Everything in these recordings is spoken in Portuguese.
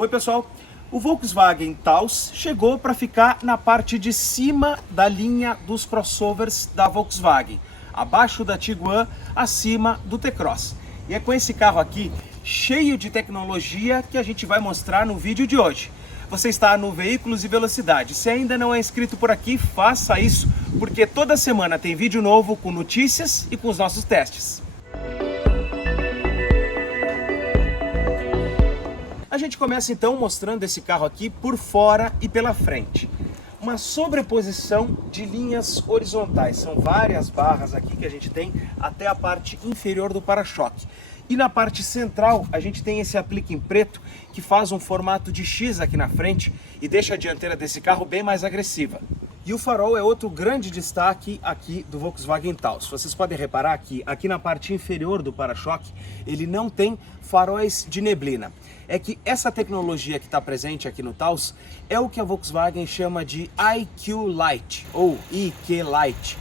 Oi pessoal, o Volkswagen Taos chegou para ficar na parte de cima da linha dos crossovers da Volkswagen, abaixo da Tiguan, acima do T-Cross. E é com esse carro aqui, cheio de tecnologia, que a gente vai mostrar no vídeo de hoje. Você está no Veículos e Velocidade. Se ainda não é inscrito por aqui, faça isso, porque toda semana tem vídeo novo com notícias e com os nossos testes. A gente começa então mostrando esse carro aqui por fora e pela frente. Uma sobreposição de linhas horizontais. São várias barras aqui que a gente tem até a parte inferior do para-choque. E na parte central a gente tem esse aplique em preto que faz um formato de X aqui na frente e deixa a dianteira desse carro bem mais agressiva. E o farol é outro grande destaque aqui do Volkswagen Taos. Vocês podem reparar que aqui na parte inferior do para-choque ele não tem faróis de neblina. É que essa tecnologia que está presente aqui no Taos é o que a Volkswagen chama de IQ Light ou IQ Light.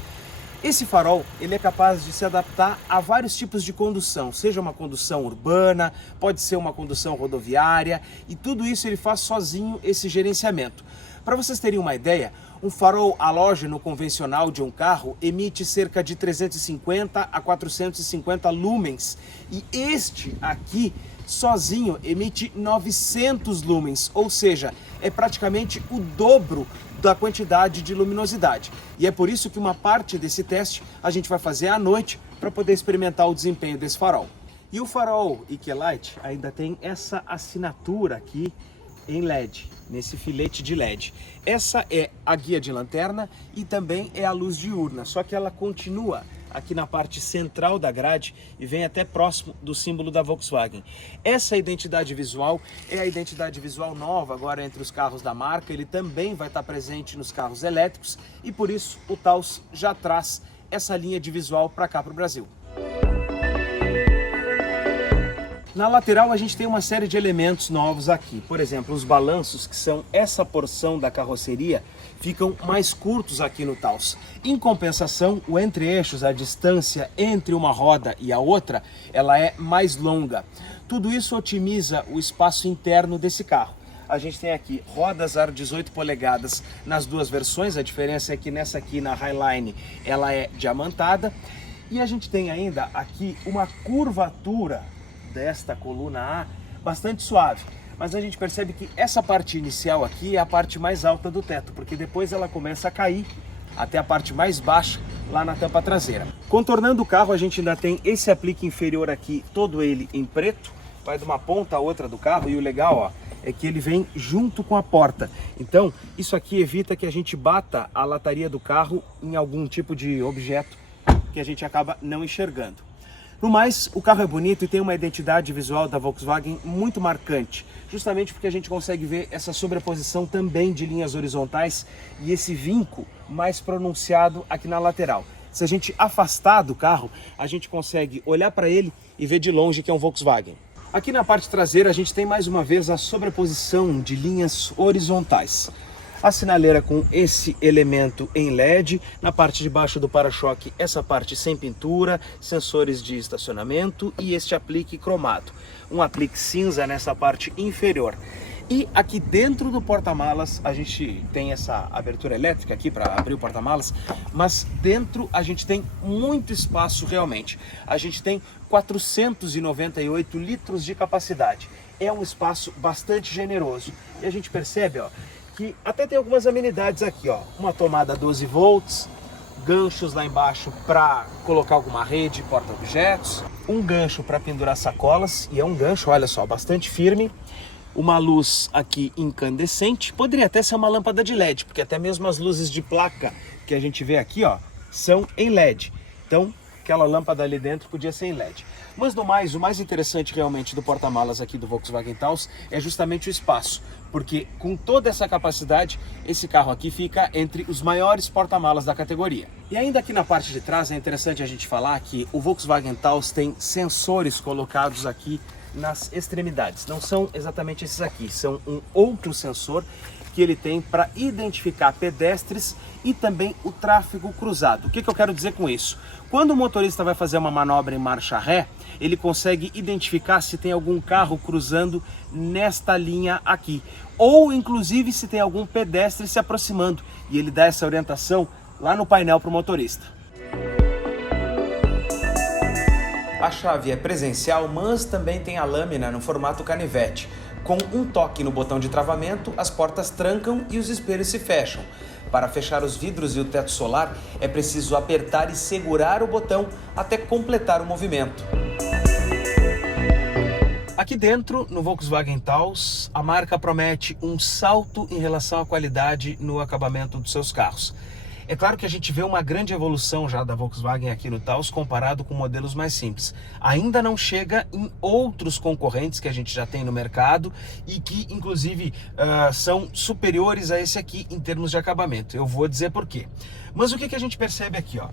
Esse farol ele é capaz de se adaptar a vários tipos de condução, seja uma condução urbana, pode ser uma condução rodoviária, e tudo isso ele faz sozinho esse gerenciamento. Para vocês terem uma ideia, um farol halógeno convencional de um carro emite cerca de 350 a 450 lumens, e este aqui sozinho emite 900 lumens, ou seja, é praticamente o dobro da quantidade de luminosidade. E é por isso que uma parte desse teste a gente vai fazer à noite para poder experimentar o desempenho desse farol. E o farol IQ Light ainda tem essa assinatura aqui em LED, nesse filete de LED. Essa é a guia de lanterna e também é a luz diurna, só que ela continua aqui na parte central da grade e vem até próximo do símbolo da Volkswagen. Essa identidade visual é a identidade visual nova agora entre os carros da marca. Ele também vai estar presente nos carros elétricos e por isso o Taos já traz essa linha de visual para cá para o Brasil. Na lateral a gente tem uma série de elementos novos aqui. Por exemplo, os balanços, que são essa porção da carroceria, ficam mais curtos aqui no Taos. Em compensação, o entre-eixos, a distância entre uma roda e a outra, ela é mais longa. Tudo isso otimiza o espaço interno desse carro. A gente tem aqui rodas aro 18 polegadas nas duas versões, a diferença é que nessa aqui, na Highline, ela é diamantada. E a gente tem ainda aqui uma curvatura desta coluna A bastante suave, mas a gente percebe que essa parte inicial aqui é a parte mais alta do teto, porque depois ela começa a cair até a parte mais baixa lá na tampa traseira. Contornando o carro a gente ainda tem esse aplique inferior aqui, todo ele em preto, vai de uma ponta a outra do carro, e o legal, ó, é que ele vem junto com a porta. Então isso aqui evita que a gente bata a lataria do carro em algum tipo de objeto que a gente acaba não enxergando. No mais, o carro é bonito e tem uma identidade visual da Volkswagen muito marcante, justamente porque a gente consegue ver essa sobreposição também de linhas horizontais e esse vinco mais pronunciado aqui na lateral. Se a gente afastar do carro, a gente consegue olhar para ele e ver de longe que é um Volkswagen. Aqui na parte traseira a gente tem mais uma vez a sobreposição de linhas horizontais. A sinaleira com esse elemento em LED, na parte de baixo do para-choque essa parte sem pintura, sensores de estacionamento e este aplique cromado. Um aplique cinza nessa parte inferior. E aqui dentro do porta-malas a gente tem essa abertura elétrica aqui para abrir o porta-malas, mas dentro a gente tem muito espaço realmente. A gente tem 498 litros de capacidade. É um espaço bastante generoso. E a gente percebe, ó, que até tem algumas amenidades aqui, ó, uma tomada 12 volts, ganchos lá embaixo para colocar alguma rede, porta-objetos, um gancho para pendurar sacolas, e é um gancho, olha só, bastante firme, uma luz aqui incandescente, poderia até ser uma lâmpada de LED, porque até mesmo as luzes de placa que a gente vê aqui, ó, são em LED, então aquela lâmpada ali dentro podia ser em LED. Mas no mais, o mais interessante realmente do porta-malas aqui do Volkswagen Taos é justamente o espaço, porque com toda essa capacidade, esse carro aqui fica entre os maiores porta-malas da categoria. E ainda aqui na parte de trás é interessante a gente falar que o Volkswagen Taos tem sensores colocados aqui nas extremidades. Não são exatamente esses aqui, são um outro sensor que ele tem para identificar pedestres e também o tráfego cruzado. O que eu quero dizer com isso? Quando o motorista vai fazer uma manobra em marcha ré, ele consegue identificar se tem algum carro cruzando nesta linha aqui, ou inclusive se tem algum pedestre se aproximando, e ele dá essa orientação lá no painel para o motorista. A chave é presencial, mas também tem a lâmina no formato canivete. Com um toque no botão de travamento, as portas trancam e os espelhos se fecham. Para fechar os vidros e o teto solar, é preciso apertar e segurar o botão até completar o movimento. Aqui dentro, no Volkswagen Taos, a marca promete um salto em relação à qualidade no acabamento dos seus carros. É claro que a gente vê uma grande evolução já da Volkswagen aqui no Taos comparado com modelos mais simples. Ainda não chega em outros concorrentes que a gente já tem no mercado e que, inclusive, são superiores a esse aqui em termos de acabamento. Eu vou dizer por quê. Mas o que a gente percebe aqui, ó?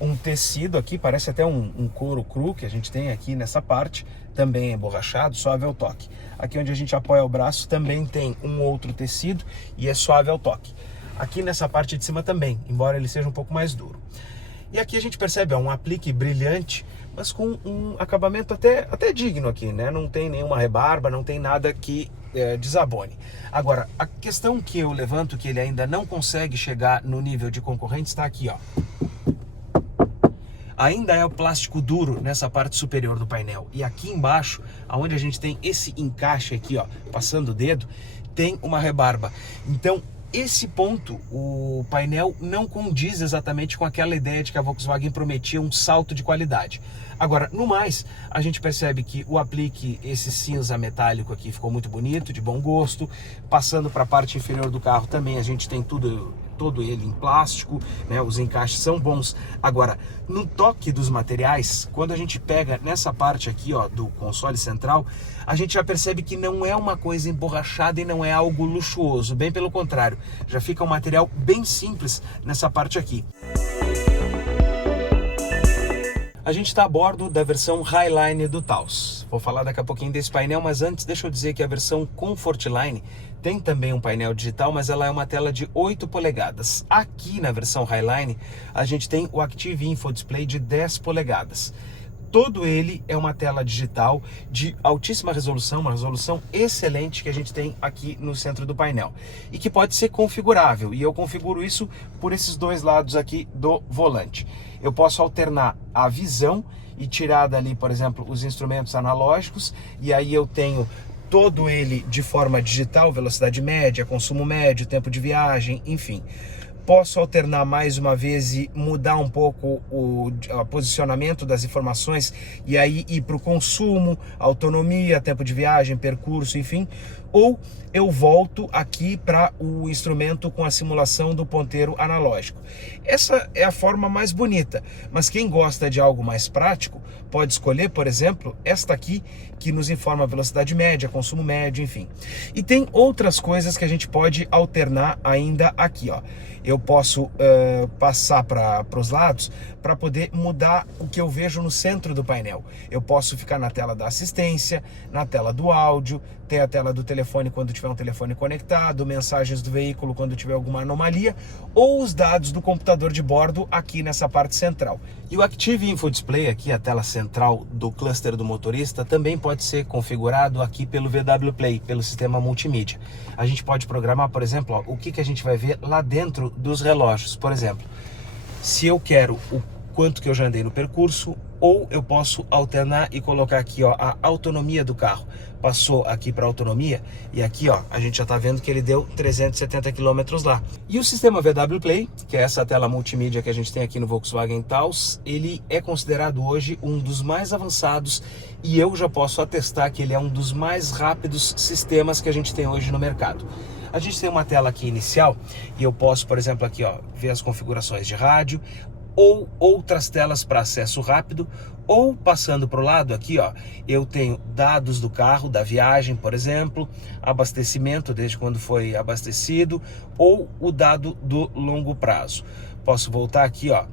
Um tecido aqui, parece até um couro cru que a gente tem aqui nessa parte, também é borrachado, suave ao toque. Aqui onde a gente apoia o braço também tem um outro tecido e é suave ao toque. Aqui nessa parte de cima também, embora ele seja um pouco mais duro. E aqui a gente percebe um aplique brilhante, mas com um acabamento até digno aqui, né? Não tem nenhuma rebarba, não tem nada que desabone. Agora, a questão que eu levanto, que ele ainda não consegue chegar no nível de concorrente, está aqui, ó. Ainda é o plástico duro nessa parte superior do painel. E aqui embaixo, onde a gente tem esse encaixe aqui, ó, passando o dedo, tem uma rebarba. Então, esse ponto, o painel não condiz exatamente com aquela ideia de que a Volkswagen prometia um salto de qualidade. Agora, no mais, a gente percebe que o aplique, esse cinza metálico aqui, ficou muito bonito, de bom gosto. Passando para a parte inferior do carro também, a gente tem todo ele em plástico, né? Os encaixes são bons. Agora, no toque dos materiais, quando a gente pega nessa parte aqui, ó, do console central, a gente já percebe que não é uma coisa emborrachada e não é algo luxuoso, bem pelo contrário, já fica um material bem simples nessa parte aqui. A gente está a bordo da versão Highline do Taos. Vou falar daqui a pouquinho desse painel, mas antes deixa eu dizer que a versão Comfortline tem também um painel digital, mas ela é uma tela de 8 polegadas. Aqui na versão Highline, a gente tem o Active Info Display de 10 polegadas. Todo ele é uma tela digital de altíssima resolução, uma resolução excelente que a gente tem aqui no centro do painel. E que pode ser configurável, e eu configuro isso por esses dois lados aqui do volante. Eu posso alternar a visão e tirar dali, por exemplo, os instrumentos analógicos, e aí eu tenho todo ele de forma digital, velocidade média, consumo médio, tempo de viagem, enfim. Posso alternar mais uma vez e mudar um pouco o posicionamento das informações e aí ir para o consumo, autonomia, tempo de viagem, percurso, enfim. Ou eu volto aqui para o instrumento com a simulação do ponteiro analógico. Essa é a forma mais bonita, mas quem gosta de algo mais prático pode escolher, por exemplo, esta aqui, que nos informa a velocidade média, consumo médio, enfim. E tem outras coisas que a gente pode alternar ainda aqui, ó. Eu posso passar para os lados para poder mudar o que eu vejo no centro do painel. Eu posso ficar na tela da assistência, na tela do áudio, ter a tela do telefone quando tiver um telefone conectado, mensagens do veículo quando tiver alguma anomalia, ou os dados do computador de bordo aqui nessa parte central. E o Active Info Display, aqui a tela central do cluster do motorista, também pode ser configurado aqui pelo VW Play, pelo sistema multimídia. A gente pode programar, por exemplo, ó, o que a gente vai ver lá dentro dos relógios. Por exemplo, se eu quero o quanto que eu já andei no percurso, ou eu posso alternar e colocar aqui, ó, a autonomia do carro. Passou aqui para autonomia e aqui, ó, a gente já está vendo que ele deu 370 km lá. E o sistema VW Play, que é essa tela multimídia que a gente tem aqui no Volkswagen Taos, ele é considerado hoje um dos mais avançados e eu já posso atestar que ele é um dos mais rápidos sistemas que a gente tem hoje no mercado. A gente tem uma tela aqui inicial e eu posso, por exemplo, aqui, ó, ver as configurações de rádio, ou outras telas para acesso rápido, ou passando para o lado aqui, ó, eu tenho dados do carro, da viagem, por exemplo, abastecimento, desde quando foi abastecido, ou o dado do longo prazo. Posso voltar aqui, ó,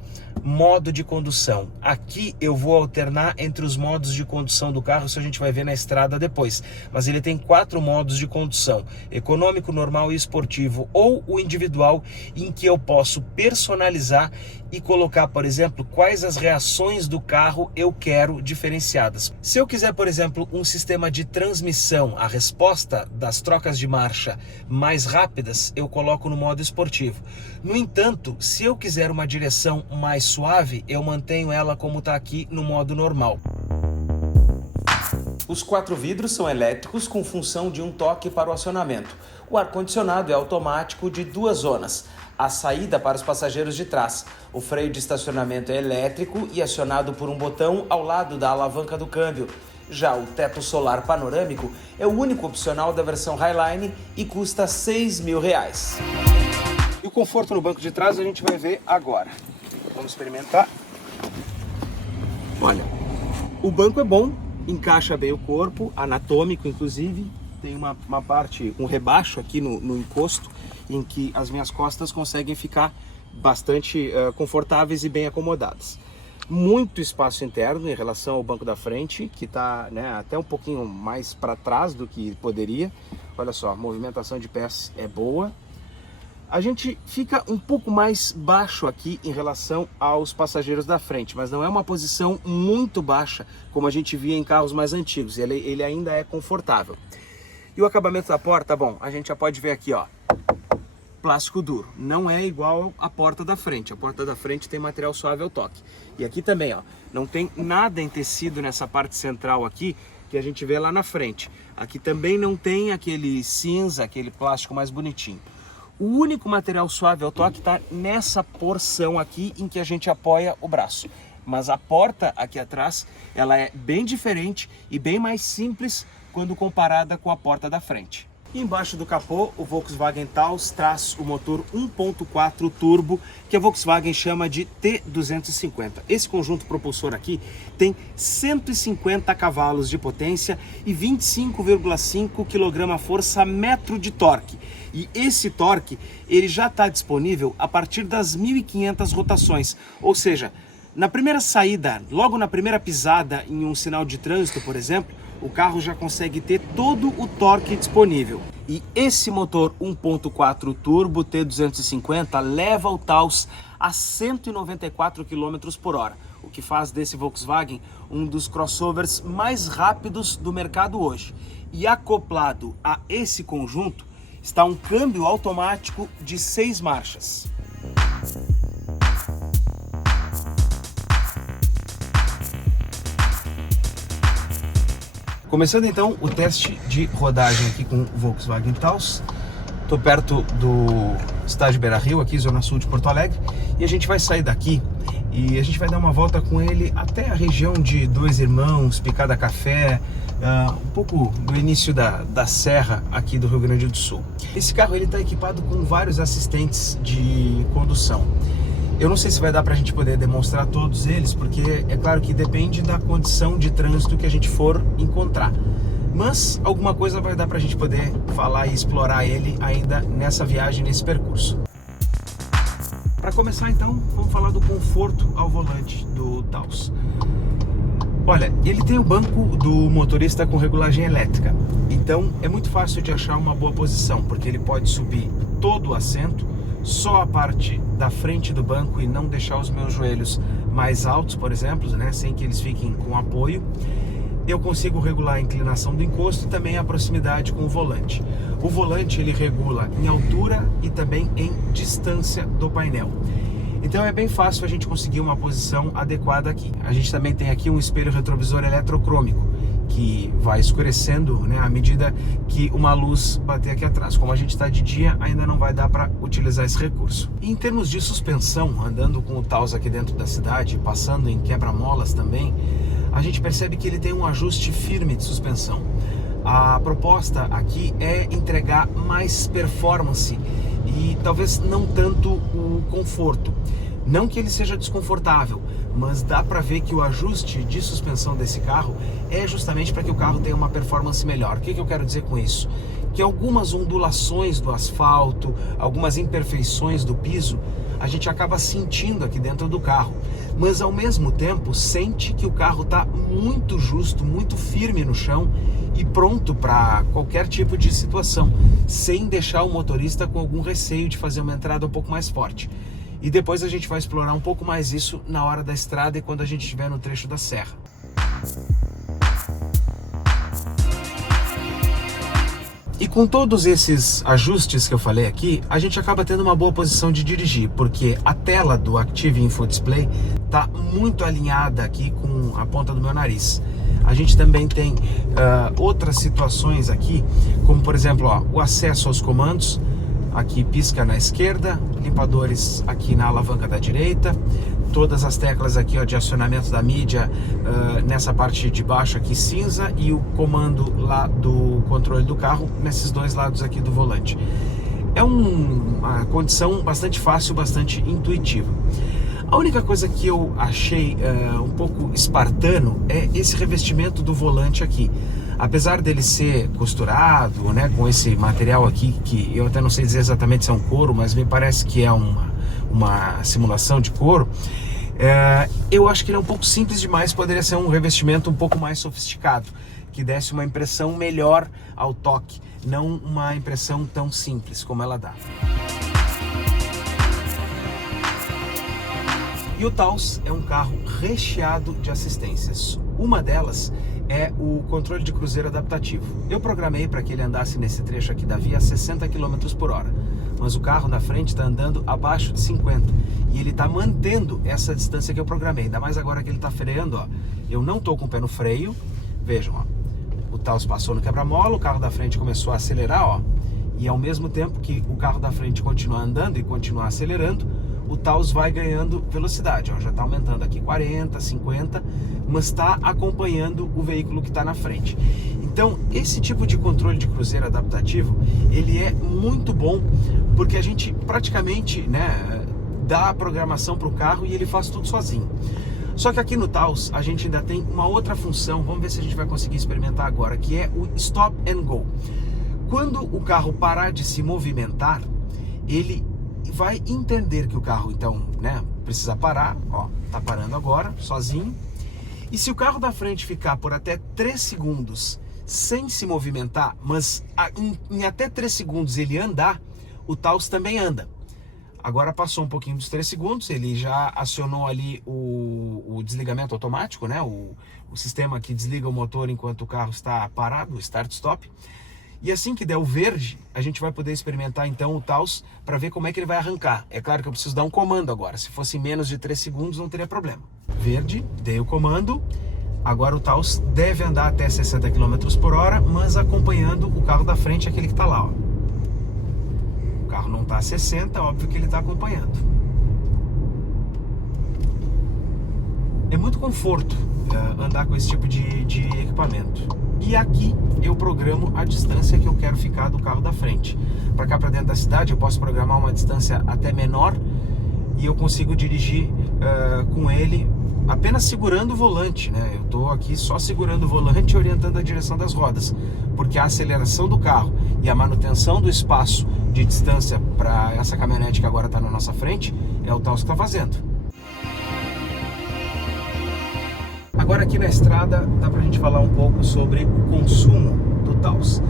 modo de condução. Aqui eu vou alternar entre os modos de condução do carro, isso a gente vai ver na estrada depois. Mas ele tem 4 modos de condução: econômico, normal e esportivo, ou o individual, em que eu posso personalizar e colocar, por exemplo, quais as reações do carro eu quero diferenciadas. Se eu quiser, por exemplo, um sistema de transmissão, a resposta das trocas de marcha mais rápidas, eu coloco no modo esportivo. No entanto, se eu quiser uma direção mais suave, eu mantenho ela como está aqui no modo normal. Os 4 vidros são elétricos com função de um toque para o acionamento. O ar-condicionado é automático de 2 zonas. A saída para os passageiros de trás. O freio de estacionamento é elétrico e acionado por um botão ao lado da alavanca do câmbio. Já o teto solar panorâmico é o único opcional da versão Highline e custa R$ 6.000. E o conforto no banco de trás a gente vai ver agora. Vamos experimentar. Olha, o banco é bom, encaixa bem o corpo, anatômico inclusive. Tem uma parte, um rebaixo aqui no encosto, em que as minhas costas conseguem ficar bastante confortáveis e bem acomodadas. Muito espaço interno em relação ao banco da frente, que está, né, até um pouquinho mais para trás do que poderia. Olha só, a movimentação de pés é boa. A gente fica um pouco mais baixo aqui em relação aos passageiros da frente, mas não é uma posição muito baixa como a gente via em carros mais antigos. Ele ainda é confortável. E o acabamento da porta, bom, a gente já pode ver aqui, ó, plástico duro. Não é igual à porta da frente. A porta da frente tem material suave ao toque. E aqui também, ó, não tem nada em tecido nessa parte central aqui que a gente vê lá na frente. Aqui também não tem aquele cinza, aquele plástico mais bonitinho. O único material suave ao toque está nessa porção aqui em que a gente apoia o braço. Mas a porta aqui atrás, ela é bem diferente e bem mais simples quando comparada com a porta da frente. E embaixo do capô, o Volkswagen Taos traz o motor 1.4 turbo, que a Volkswagen chama de T250. Esse conjunto propulsor aqui tem 150 cavalos de potência e 25,5 kgfm de torque. E esse torque, ele já está disponível a partir das 1.500 rotações, ou seja, na primeira saída, logo na primeira pisada em um sinal de trânsito, por exemplo, o carro já consegue ter todo o torque disponível. E esse motor 1.4 turbo T250 leva o Taos a 194 km por hora, o que faz desse Volkswagen um dos crossovers mais rápidos do mercado hoje. E acoplado a esse conjunto está um câmbio automático de 6 marchas. Começando então o teste de rodagem aqui com o Volkswagen Taos. Estou perto do estádio Beira-Rio, aqui zona sul de Porto Alegre, e a gente vai sair daqui e a gente vai dar uma volta com ele até a região de Dois Irmãos, Picada Café, um pouco do início da serra aqui do Rio Grande do Sul. Esse carro ele está equipado com vários assistentes de condução. Eu não sei se vai dar para a gente poder demonstrar todos eles, porque é claro que depende da condição de trânsito que a gente for encontrar. Mas alguma coisa vai dar para a gente poder falar e explorar ele ainda nessa viagem, nesse percurso. Para começar então, vamos falar do conforto ao volante do Taos. Olha, ele tem o banco do motorista com regulagem elétrica, então é muito fácil de achar uma boa posição, porque ele pode subir todo o assento, só a parte da frente do banco e não deixar os meus joelhos mais altos, por exemplo, né, sem que eles fiquem com apoio. Eu consigo regular a inclinação do encosto e também a proximidade com o volante. O volante ele regula em altura e também em distância do painel. Então é bem fácil a gente conseguir uma posição adequada aqui. A gente também tem aqui um espelho retrovisor eletrocrômico, que vai escurecendo, né, à medida que uma luz bater aqui atrás. Como a gente está de dia, ainda não vai dar para utilizar esse recurso. E em termos de suspensão, andando com o Taos aqui dentro da cidade, passando em quebra-molas também, a gente percebe que ele tem um ajuste firme de suspensão. A proposta aqui é entregar mais performance e talvez não tanto o conforto. Não que ele seja desconfortável, mas dá para ver que o ajuste de suspensão desse carro é justamente para que o carro tenha uma performance melhor. O que eu quero dizer com isso? que algumas ondulações do asfalto, algumas imperfeições do piso, a gente acaba sentindo aqui dentro do carro, mas ao mesmo tempo sente que o carro está muito justo, muito firme no chão e pronto para qualquer tipo de situação, sem deixar o motorista com algum receio de fazer uma entrada um pouco mais forte. E depois a gente vai explorar um pouco mais isso na hora da estrada e quando a gente estiver no trecho da serra. E com todos esses ajustes que eu falei aqui, a gente acaba tendo uma boa posição de dirigir, porque a tela do Active Info Display está muito alinhada aqui com a ponta do meu nariz. A gente também tem outras situações aqui, como por exemplo, ó, o acesso aos comandos. Aqui pisca na esquerda, limpadores aqui na alavanca da direita, todas as teclas aqui ó, de acionamento da mídia nessa parte de baixo aqui cinza e o comando lá do controle do carro nesses dois lados aqui do volante. É uma condição bastante fácil, bastante intuitiva. A única coisa que eu achei um pouco espartano é esse revestimento do volante aqui. Apesar dele ser costurado, né, com esse material aqui, que eu até não sei dizer exatamente se é um couro, mas me parece que é uma simulação de couro, eu acho que ele é um pouco simples demais, poderia ser um revestimento um pouco mais sofisticado, que desse uma impressão melhor ao toque, não uma impressão tão simples como ela dá. E o Taos é um carro recheado de assistências. Uma delas é o controle de cruzeiro adaptativo. Eu programei para que ele andasse nesse trecho aqui da via a 60 km por hora, mas o carro na frente está andando abaixo de 50 e ele está mantendo essa distância que eu programei, ainda mais agora que ele está freando, ó. Eu não estou com o pé no freio, vejam, ó. O Taos passou no quebra-mola, o carro da frente começou a acelerar, ó, e ao mesmo tempo que o carro da frente continua andando e continua acelerando, o Taos vai ganhando velocidade, ó, já está aumentando aqui 40, 50, mas está acompanhando o veículo que está na frente. Então, esse tipo de controle de cruzeiro adaptativo, ele é muito bom, porque a gente praticamente, né, dá a programação para o carro e ele faz tudo sozinho. Só que aqui no Taos, a gente ainda tem uma outra função, vamos ver se a gente vai conseguir experimentar agora, que é o Stop and Go. Quando o carro parar de se movimentar, ele vai entender que o carro, então, né, precisa parar, ó, tá parando agora, sozinho. E se o carro da frente ficar por até 3 segundos sem se movimentar, mas em até 3 segundos ele andar, o Taos também anda. Agora passou um pouquinho dos 3 segundos, ele já acionou ali o desligamento automático, né, o sistema que desliga o motor enquanto o carro está parado, o start-stop. E assim que der o verde, a gente vai poder experimentar então o Taos para ver como é que ele vai arrancar. É claro que eu preciso dar um comando agora, se fosse menos de 3 segundos não teria problema. Verde, dei o comando, agora o Taos deve andar até 60 km por hora, mas acompanhando o carro da frente, aquele que está lá, ó. O carro não está a 60, óbvio que ele está acompanhando. É muito conforto andar com esse tipo de equipamento. E aqui eu programo a distância que eu quero ficar do carro da frente. Para cá, para dentro da cidade, eu posso programar uma distância até menor e eu consigo dirigir com ele apenas segurando o volante, né? Eu estou aqui só segurando o volante e orientando a direção das rodas, porque a aceleração do carro e a manutenção do espaço de distância para essa caminhonete que agora está na nossa frente é o Taos que está fazendo. Agora aqui na estrada dá pra gente falar um pouco sobre o consumo do Taos.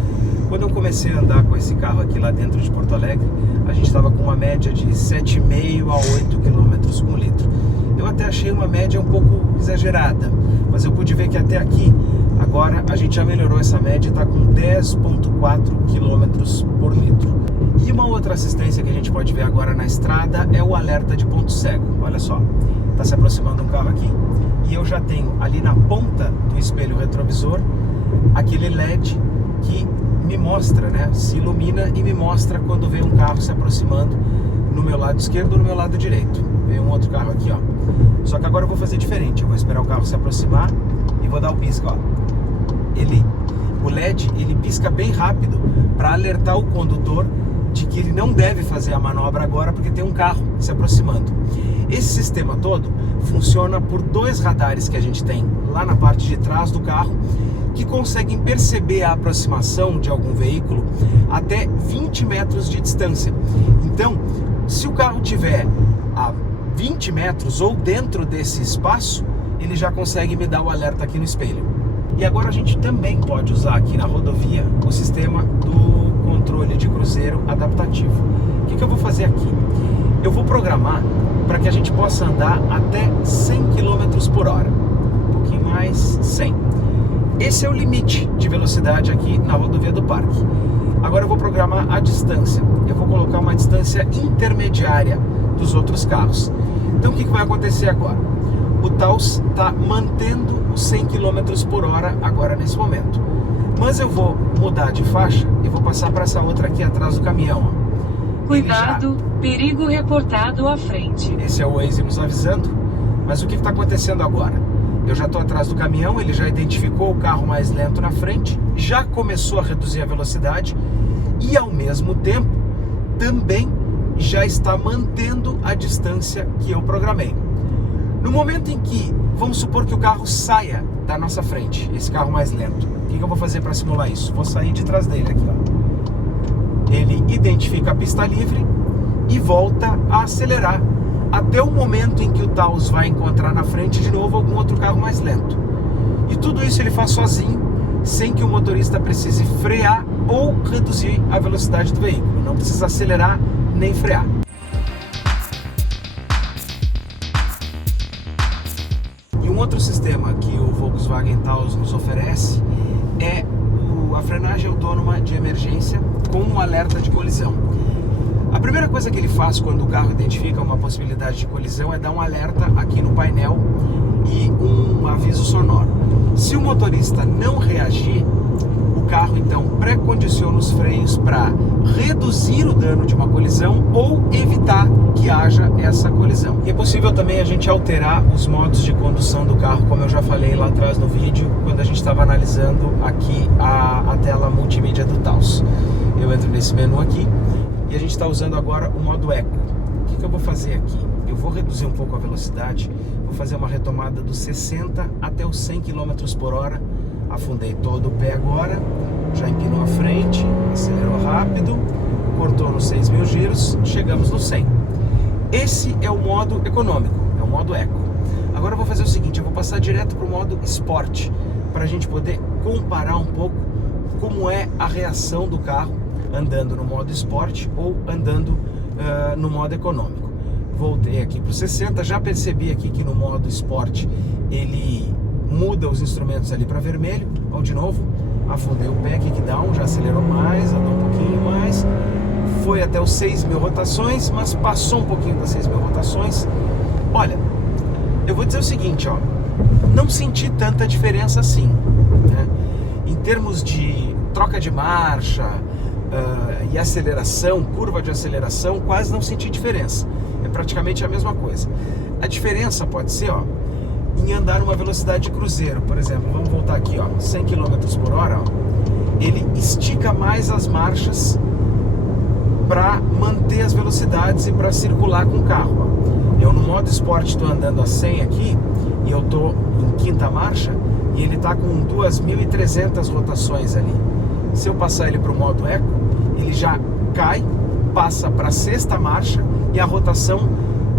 Quando eu comecei a andar com esse carro aqui lá dentro de Porto Alegre, a gente estava com uma média de 7,5 a 8 km com litro. Eu até achei uma média um pouco exagerada, mas eu pude ver que até aqui, agora a gente já melhorou essa média e está com 10,4 km por litro. E uma outra assistência que a gente pode ver agora na estrada é o alerta de ponto cego. Olha só, está se aproximando um carro aqui e eu já tenho ali na ponta do espelho retrovisor aquele LED que me mostra, né, se ilumina e me mostra quando vem um carro se aproximando no meu lado esquerdo ou no meu lado direito. Vem um outro carro aqui, ó. Só que agora eu vou fazer diferente, eu vou esperar o carro se aproximar e vou dar o pisca, ó. O LED, ele pisca bem rápido para alertar o condutor de que ele não deve fazer a manobra agora porque tem um carro se aproximando. Esse sistema todo funciona por 2 radares que a gente tem lá na parte de trás do carro, que conseguem perceber a aproximação de algum veículo até 20 metros de distância. Então, se o carro tiver a 20 metros ou dentro desse espaço, ele já consegue me dar o alerta aqui no espelho. E agora a gente também pode usar aqui na rodovia o sistema do controle de cruzeiro adaptativo. O que eu vou fazer aqui? Eu vou programar para que a gente possa andar até 100 km por hora. Um pouquinho mais, 100. Esse é o limite de velocidade aqui na rodovia do parque. Agora eu vou programar a distância. Eu vou colocar uma distância intermediária dos outros carros. Então o que vai acontecer agora? O Taos está mantendo os 100 km por hora agora nesse momento. Mas eu vou mudar de faixa e vou passar para essa outra aqui atrás do caminhão. Cuidado, perigo reportado à frente. Esse é o Waze nos avisando. Mas o que está acontecendo agora? Eu já estou atrás do caminhão, ele já identificou o carro mais lento na frente, já começou a reduzir a velocidade e, ao mesmo tempo, também já está mantendo a distância que eu programei. No momento em que, vamos supor que o carro saia da nossa frente, esse carro mais lento, o que eu vou fazer para simular isso? Vou sair de trás dele aqui, ó. Ele identifica a pista livre e volta a acelerar até o momento em que o Taos vai encontrar na frente de novo algum outro carro mais lento. E tudo isso ele faz sozinho, sem que o motorista precise frear ou reduzir a velocidade do veículo. Não precisa acelerar nem frear. E um outro sistema que o Volkswagen Taos nos oferece é a frenagem autônoma de emergência com um alerta de colisão. A primeira coisa que ele faz quando o carro identifica uma possibilidade de colisão é dar um alerta aqui no painel e um aviso sonoro. Se o motorista não reagir, o carro então pré-condiciona os freios para reduzir o dano de uma colisão ou evitar que haja essa colisão. E é possível também a gente alterar os modos de condução do carro, como eu já falei lá atrás no vídeo, quando a gente estava analisando aqui a tela multimídia do Taos. Eu entro nesse menu aqui e a gente está usando agora o modo Eco. O que eu vou fazer aqui? Eu vou reduzir um pouco a velocidade, vou fazer uma retomada dos 60 até os 100 km por hora. Afundei todo o pé agora, já empinou a frente, acelerou rápido, cortou nos 6.000 giros, chegamos no 100. Esse é o modo econômico, é o modo Eco. Agora eu vou fazer o seguinte, eu vou passar direto para o modo Sport, para a gente poder comparar um pouco como é a reação do carro andando no modo Sport ou andando no modo econômico. Voltei aqui para o 60, já percebi aqui que no modo Sport ele muda os instrumentos ali para vermelho. Vamos de novo, afundei o pé, kickdown, já acelerou mais, andou um pouquinho mais, foi até os 6.000 rotações, mas passou um pouquinho das 6.000 rotações. Olha, eu vou dizer o seguinte, ó, não senti tanta diferença assim, né? Em termos de troca de marcha e aceleração, curva de aceleração, quase não senti diferença. É praticamente a mesma coisa. A diferença pode ser, ó, em andar uma velocidade de cruzeiro, por exemplo. Vamos voltar aqui, ó, 100 km por hora, ó, ele estica mais as marchas para manter as velocidades e para circular com o carro, ó. Eu no modo Sport estou andando a 100 aqui e eu estou em quinta marcha e ele está com 2.300 rotações ali. Se eu passar ele para o modo Eco, ele já cai, passa para a sexta marcha e a rotação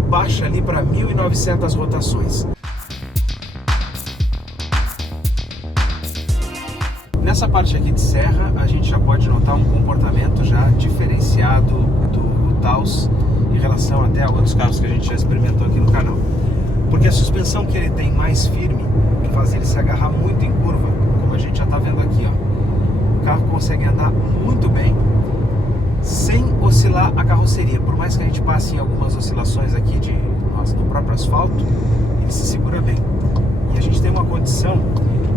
baixa ali para 1.900 rotações. Nessa parte aqui de serra, a gente já pode notar um comportamento já diferenciado do Taos em relação até a outros carros que a gente já experimentou aqui no canal. Porque a suspensão que ele tem mais firme faz ele se agarrar muito em curva, como a gente já está vendo aqui, ó. O carro consegue andar muito bem sem oscilar a carroceria. Por mais que a gente passe em algumas oscilações aqui no próprio asfalto, ele se segura bem. E a gente tem uma condição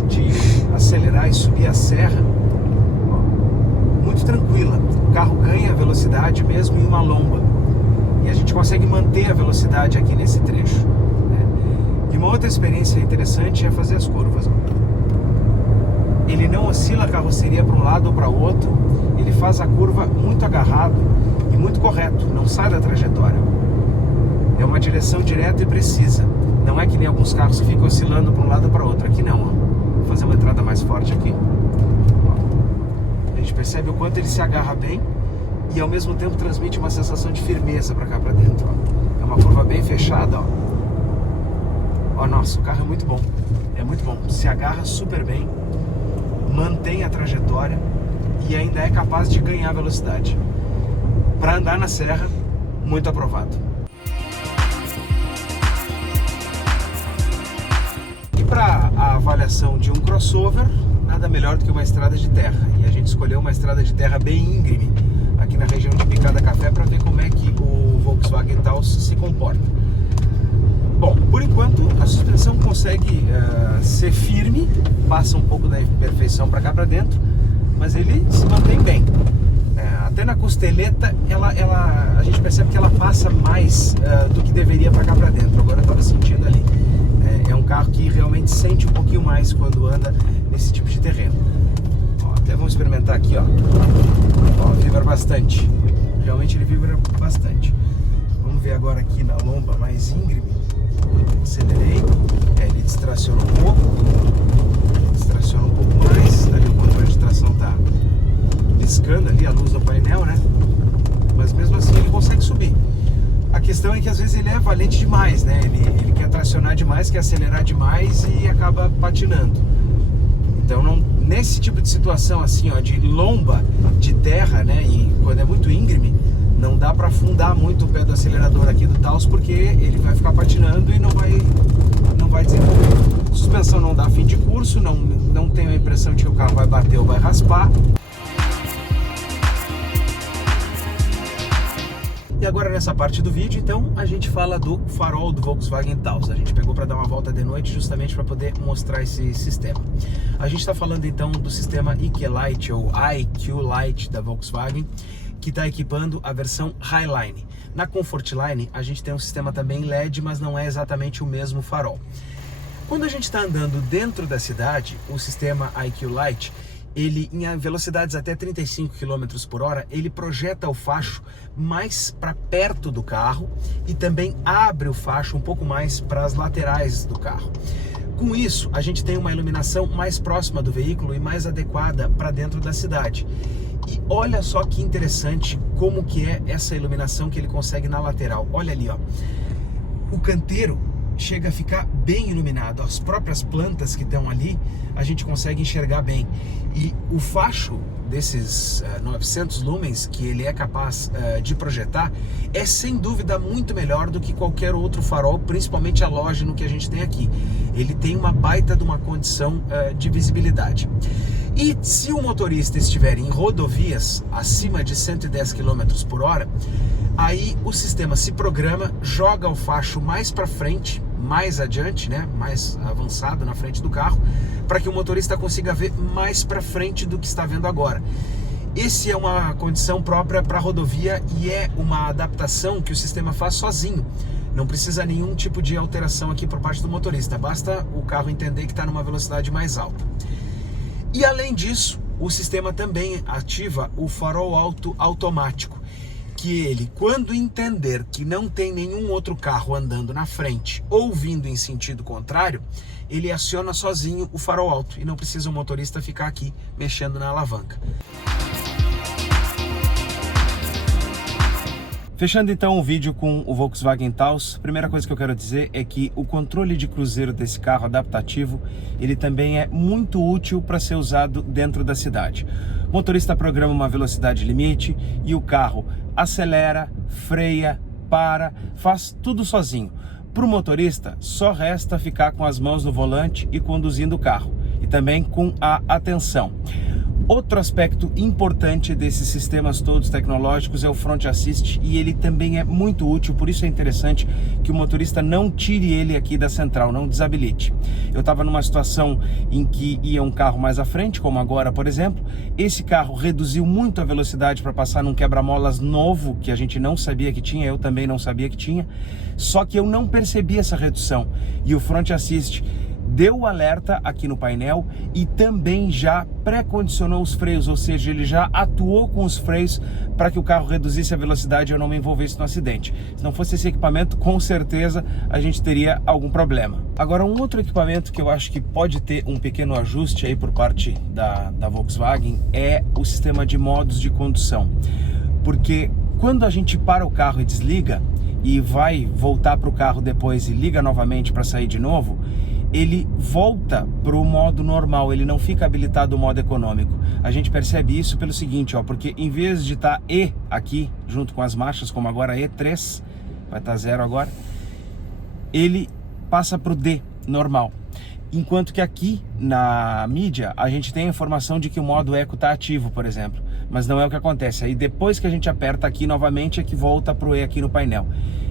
de acelerar e subir a serra, ó, muito tranquila. O carro ganha velocidade mesmo em uma lomba. E a gente consegue manter a velocidade aqui nesse trecho, né? E uma outra experiência interessante é fazer as curvas, ó. ele não oscila a carroceria para um lado ou para outro, ele faz a curva muito agarrado e muito correto, não sai da trajetória. É uma direção direta e precisa. Não é que nem alguns carros que ficam oscilando para um lado ou para outro. Aqui não, ó. Vou fazer uma entrada mais forte aqui. Ó. A gente percebe o quanto ele se agarra bem e ao mesmo tempo transmite uma sensação de firmeza para cá, para dentro. Ó. É uma curva bem fechada, ó. Ó, nossa, o carro é muito bom. É muito bom. Se agarra super bem, mantém a trajetória e ainda é capaz de ganhar velocidade. Para andar na serra, muito aprovado. E para a avaliação de um crossover, nada melhor do que uma estrada de terra. E a gente escolheu uma estrada de terra bem íngreme aqui na região de Picada Café para ver como é que o Volkswagen Taos se comporta. Bom, por enquanto a suspensão consegue ser firme, passa um pouco da imperfeição para cá para dentro, mas ele se mantém bem. Até na costeleta a gente percebe que ela passa mais do que deveria para cá para dentro. Agora eu estava sentindo ali. É um carro que realmente sente um pouquinho mais quando anda nesse tipo de terreno. Ó, até vamos experimentar aqui, ó. Ó, vibra bastante. Realmente ele vibra bastante. Vamos ver agora aqui na lomba mais íngreme. Acelerei, ele distraciona um pouco, mais, ali o controle de tração tá piscando ali, a luz do painel, né? Mas mesmo assim ele consegue subir. A questão é que às vezes ele é valente demais, né? Ele quer tracionar demais, quer acelerar demais e acaba patinando. Então nesse tipo de situação assim, ó, de lomba, de terra, né? E quando é muito íngreme, não dá para afundar muito o pé do acelerador aqui do Taos, porque ele vai ficar patinando e não vai desenvolver. Suspensão não dá fim de curso, não tenho a impressão de que o carro vai bater ou vai raspar. E agora nessa parte do vídeo, então, a gente fala do farol do Volkswagen Taos. A gente pegou para dar uma volta de noite justamente para poder mostrar esse sistema. A gente está falando então do sistema IQ Light ou IQ Light da Volkswagen, que está equipando a versão Highline. Na Comfort Line a gente tem um sistema também LED, mas não é exatamente o mesmo farol. Quando a gente está andando dentro da cidade, o sistema IQ Light, ele em velocidades até 35 km por hora, ele projeta o facho mais para perto do carro e também abre o facho um pouco mais para as laterais do carro. Com isso, a gente tem uma iluminação mais próxima do veículo e mais adequada para dentro da cidade. E olha só que interessante como que é essa iluminação que ele consegue na lateral. Olha ali, ó. O canteiro chega a ficar bem iluminado. As próprias plantas que estão ali, a gente consegue enxergar bem. E o facho desses 900 lumens que ele é capaz de projetar é sem dúvida muito melhor do que qualquer outro farol, principalmente halógeno que a gente tem aqui. Ele tem uma baita de uma condição de visibilidade. E se o motorista estiver em rodovias acima de 110 km por hora, aí o sistema se programa, joga o facho mais para frente, mais adiante, né, mais avançado na frente do carro, para que o motorista consiga ver mais para frente do que está vendo agora. Esse é uma condição própria para rodovia e é uma adaptação que o sistema faz sozinho. Não precisa nenhum tipo de alteração aqui por parte do motorista, basta o carro entender que está numa velocidade mais alta. E além disso, o sistema também ativa o farol alto automático, que ele, quando entender que não tem nenhum outro carro andando na frente ou vindo em sentido contrário, ele aciona sozinho o farol alto e não precisa o motorista ficar aqui mexendo na alavanca. Fechando então o vídeo com o Volkswagen Taos, a primeira coisa que eu quero dizer é que o controle de cruzeiro desse carro adaptativo, ele também é muito útil para ser usado dentro da cidade. O motorista programa uma velocidade limite e o carro acelera, freia, para, faz tudo sozinho. Para o motorista, só resta ficar com as mãos no volante e conduzindo o carro, e também com a atenção. Outro aspecto importante desses sistemas todos tecnológicos é o Front Assist, e ele também é muito útil, por isso é interessante que o motorista não tire ele aqui da central, não desabilite. Eu estava numa situação em que ia um carro mais à frente, como agora, por exemplo. Esse carro reduziu muito a velocidade para passar num quebra-molas novo, que a gente não sabia que tinha, eu também não sabia que tinha, só que eu não percebi essa redução, e o Front Assist deu o alerta aqui no painel e também já pré-condicionou os freios, ou seja, ele já atuou com os freios para que o carro reduzisse a velocidade e eu não me envolvesse no acidente. Se não fosse esse equipamento, com certeza a gente teria algum problema. Agora, um outro equipamento que eu acho que pode ter um pequeno ajuste aí por parte da Volkswagen é o sistema de modos de condução. Porque quando a gente para o carro e desliga e vai voltar para o carro depois e liga novamente para sair de novo, ele volta para o modo normal, ele não fica habilitado o modo econômico. A gente percebe isso pelo seguinte, ó, porque em vez de estar E aqui, junto com as marchas, como agora E3, vai estar 0 agora, ele passa para o D, normal. Enquanto que aqui na mídia a gente tem a informação de que o modo eco está ativo, por exemplo, mas não é o que acontece. Aí depois que a gente aperta aqui novamente é que volta para o E aqui no painel.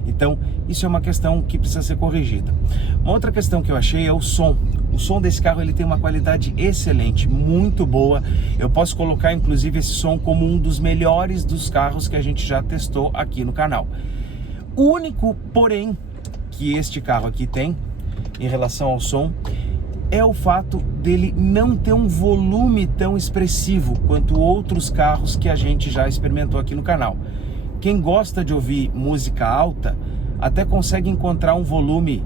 Então isso é uma questão que precisa ser corrigida. Uma outra questão que eu achei é o som. O som desse carro ele tem uma qualidade excelente, muito boa. Eu posso colocar inclusive esse som como um dos melhores dos carros que a gente já testou aqui no canal. O único porém que este carro aqui tem em relação ao som é o fato dele não ter um volume tão expressivo quanto outros carros que a gente já experimentou aqui no canal. Quem gosta de ouvir música alta até consegue encontrar um volume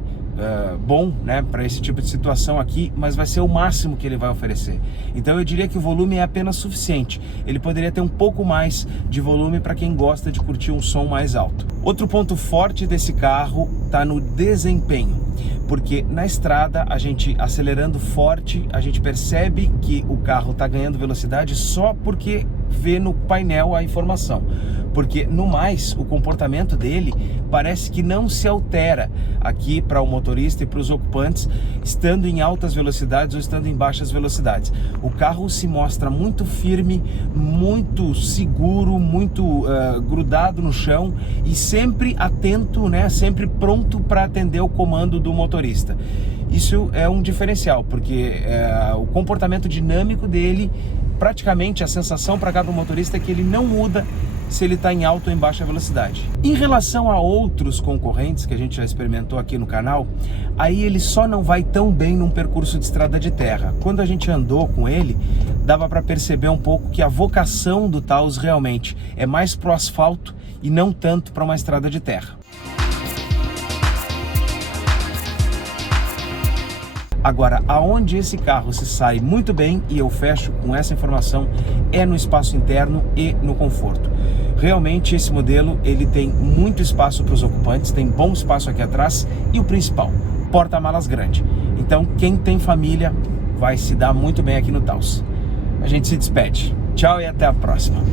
bom, né, para esse tipo de situação aqui, mas vai ser o máximo que ele vai oferecer. Então eu diria que o volume é apenas suficiente. Ele poderia ter um pouco mais de volume para quem gosta de curtir um som mais alto. Outro ponto forte desse carro está no desempenho, porque na estrada a gente acelerando forte, a gente percebe que o carro está ganhando velocidade só porque vê no painel a informação. Porque no mais, o comportamento dele parece que não se altera aqui para o motorista e para os ocupantes, estando em altas velocidades ou estando em baixas velocidades. O carro se mostra muito firme, muito seguro, muito grudado no chão e sempre atento, né? Sempre pronto para atender o comando do motorista. Isso é um diferencial, porque o comportamento dinâmico dele, praticamente a sensação para cada motorista é que ele não muda se ele está em alta ou em baixa velocidade. Em relação a outros concorrentes que a gente já experimentou aqui no canal, aí ele só não vai tão bem num percurso de estrada de terra. Quando a gente andou com ele, dava para perceber um pouco que a vocação do Taos realmente é mais pro asfalto e não tanto para uma estrada de terra. Agora, aonde esse carro se sai muito bem, e eu fecho com essa informação, é no espaço interno e no conforto. Realmente esse modelo ele tem muito espaço para os ocupantes, tem bom espaço aqui atrás e o principal, porta-malas grande. Então quem tem família vai se dar muito bem aqui no Taos. A gente se despede. Tchau e até a próxima.